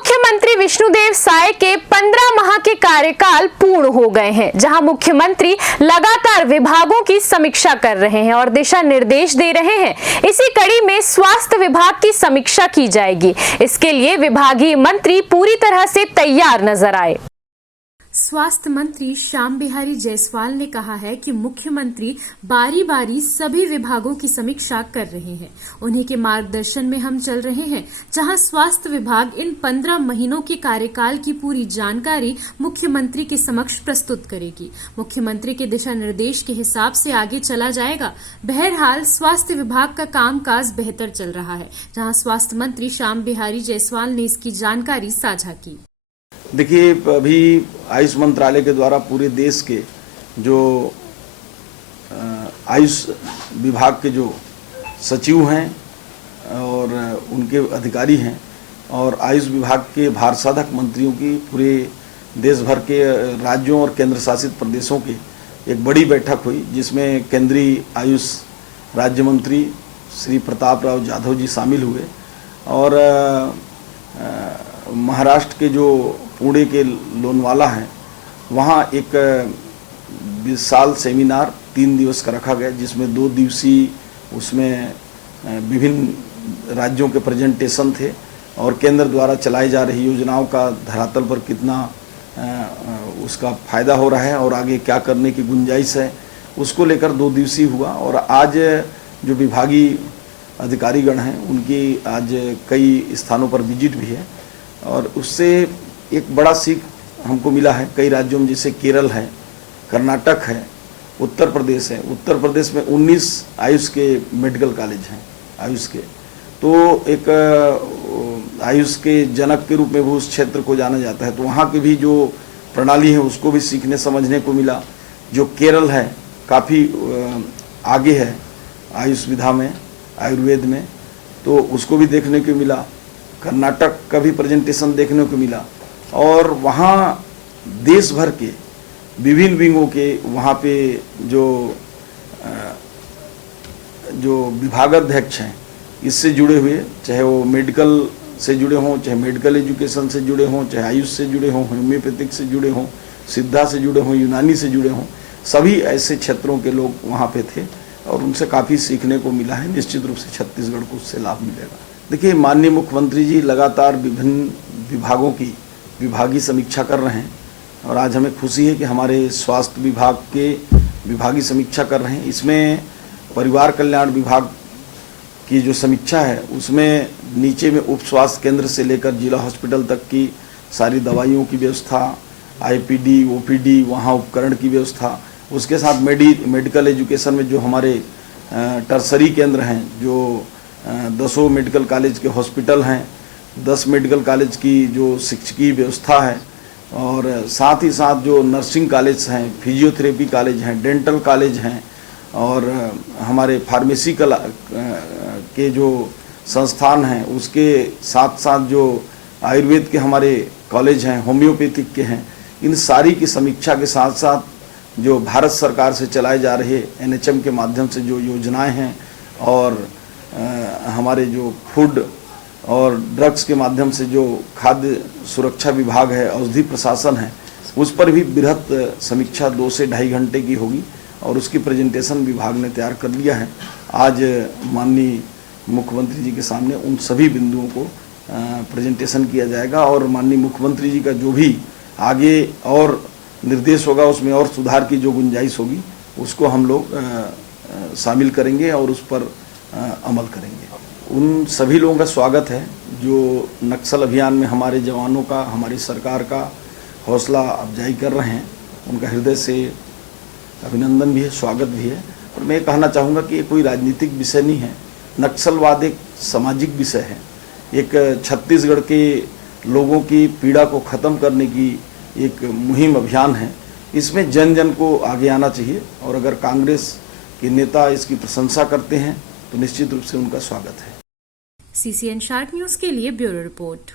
मुख्यमंत्री विष्णुदेव साय के 15 माह के कार्यकाल पूर्ण हो गए हैं, जहां मुख्यमंत्री लगातार विभागों की समीक्षा कर रहे हैं और दिशा निर्देश दे रहे हैं। इसी कड़ी में स्वास्थ्य विभाग की समीक्षा की जाएगी। इसके लिए विभागीय मंत्री पूरी तरह से तैयार नजर आए। स्वास्थ्य मंत्री श्याम बिहारी जायसवाल ने कहा है कि मुख्यमंत्री बारी बारी सभी विभागों की समीक्षा कर रहे हैं। उन्हीं के मार्गदर्शन में हम चल रहे हैं, जहां स्वास्थ्य विभाग इन 15 महीनों के कार्यकाल की पूरी जानकारी मुख्यमंत्री के समक्ष प्रस्तुत करेगी। मुख्यमंत्री के दिशा निर्देश के हिसाब से आगे चला जाएगा। बहरहाल स्वास्थ्य विभाग का कामकाज बेहतर चल रहा है, जहां स्वास्थ्य मंत्री श्याम बिहारी जायसवाल ने इसकी जानकारी साझा की। देखिए, अभी आयुष मंत्रालय के द्वारा पूरे देश के जो आयुष विभाग के जो सचिव हैं और उनके अधिकारी हैं और आयुष विभाग के भारसाधक मंत्रियों की पूरे देश भर के राज्यों और केंद्र शासित प्रदेशों की एक बड़ी बैठक हुई, जिसमें केंद्रीय आयुष राज्य मंत्री श्री प्रताप राव जाधव जी शामिल हुए और महाराष्ट्र के जो पुणे के लोनावाला हैं वहाँ एक विशाल सेमिनार 3 दिवस का रखा गया, जिसमें 2 दिवसीय उसमें विभिन्न राज्यों के प्रेजेंटेशन थे और केंद्र द्वारा चलाई जा रही योजनाओं का धरातल पर कितना उसका फ़ायदा हो रहा है और आगे क्या करने की गुंजाइश है, उसको लेकर 2 दिवसीय हुआ। और आज जो विभागीय अधिकारीगण हैं उनकी आज कई स्थानों पर विजिट भी है और उससे एक बड़ा सीख हमको मिला है। कई राज्यों में जैसे केरल है, कर्नाटक है, उत्तर प्रदेश है। उत्तर प्रदेश में 19 आयुष के मेडिकल कॉलेज हैं आयुष के, तो एक आयुष के जनक के रूप में वो उस क्षेत्र को जाना जाता है। तो वहाँ की भी जो प्रणाली है उसको भी सीखने समझने को मिला। जो केरल है काफ़ी आगे है आयुष विधा में, आयुर्वेद में, तो उसको भी देखने को मिला। कर्नाटक का भी प्रेजेंटेशन देखने को मिला और वहाँ देश भर के विभिन्न विंगों के वहाँ पे जो विभागाध्यक्ष हैं इससे जुड़े हुए, चाहे वो मेडिकल से जुड़े हों, चाहे मेडिकल एजुकेशन से जुड़े हों, चाहे आयुष से जुड़े हों, होम्योपैथिक से जुड़े हों, सिद्धा से जुड़े हों, यूनानी से जुड़े हों, सभी ऐसे क्षेत्रों के लोग वहाँ पे थे और उनसे काफ़ी सीखने को मिला है। निश्चित रूप से छत्तीसगढ़ को उससे लाभ मिलेगा। देखिए, माननीय मुख्यमंत्री जी लगातार विभिन्न विभागों की विभागीय समीक्षा कर रहे हैं और आज हमें खुशी है कि हमारे स्वास्थ्य विभाग के विभागीय समीक्षा कर रहे हैं। इसमें परिवार कल्याण विभाग की जो समीक्षा है उसमें नीचे में उप स्वास्थ्य केंद्र से लेकर जिला हॉस्पिटल तक की सारी दवाइयों की व्यवस्था, आईपीडी, ओपीडी, वहाँ उपकरण की व्यवस्था, उसके साथ मेडिकल एजुकेशन में जो हमारे टर्सरी केंद्र हैं, जो 10 मेडिकल कॉलेज के हॉस्पिटल हैं, 10 मेडिकल कॉलेज की जो शिक्षकीय व्यवस्था है और साथ ही साथ जो नर्सिंग कॉलेज हैं, फिजियोथेरेपी कॉलेज हैं, डेंटल कॉलेज हैं और हमारे फार्मेसी के जो संस्थान हैं, उसके साथ साथ जो आयुर्वेद के हमारे कॉलेज हैं, होम्योपैथिक के हैं, इन सारी की समीक्षा के साथ साथ जो भारत सरकार से चलाए जा रहे NHM के माध्यम से जो योजनाएं हैं और हमारे जो फूड और ड्रग्स के माध्यम से जो खाद्य सुरक्षा विभाग है, औषधि प्रशासन है, उस पर भी बृहत समीक्षा 2 से 2.5 घंटे की होगी और उसकी प्रेजेंटेशन विभाग ने तैयार कर लिया है। आज माननीय मुख्यमंत्री जी के सामने उन सभी बिंदुओं को प्रेजेंटेशन किया जाएगा और माननीय मुख्यमंत्री जी का जो भी आगे और निर्देश होगा उसमें और सुधार की जो गुंजाइश होगी उसको हम लोग शामिल करेंगे और उस पर अमल करेंगे। उन सभी लोगों का स्वागत है जो नक्सल अभियान में हमारे जवानों का, हमारी सरकार का हौसला अफजाई कर रहे हैं। उनका हृदय से अभिनंदन भी है, स्वागत भी है। और मैं कहना चाहूँगा कि ये कोई राजनीतिक विषय नहीं है, नक्सलवाद एक सामाजिक विषय है। एक छत्तीसगढ़ के लोगों की पीड़ा को ख़त्म करने की एक मुहिम अभियान है। इसमें जन जन को आगे आना चाहिए और अगर कांग्रेस के नेता इसकी प्रशंसा करते हैं तो निश्चित रूप से उनका स्वागत है। CCN शार्क न्यूज़ के लिए ब्यूरो रिपोर्ट।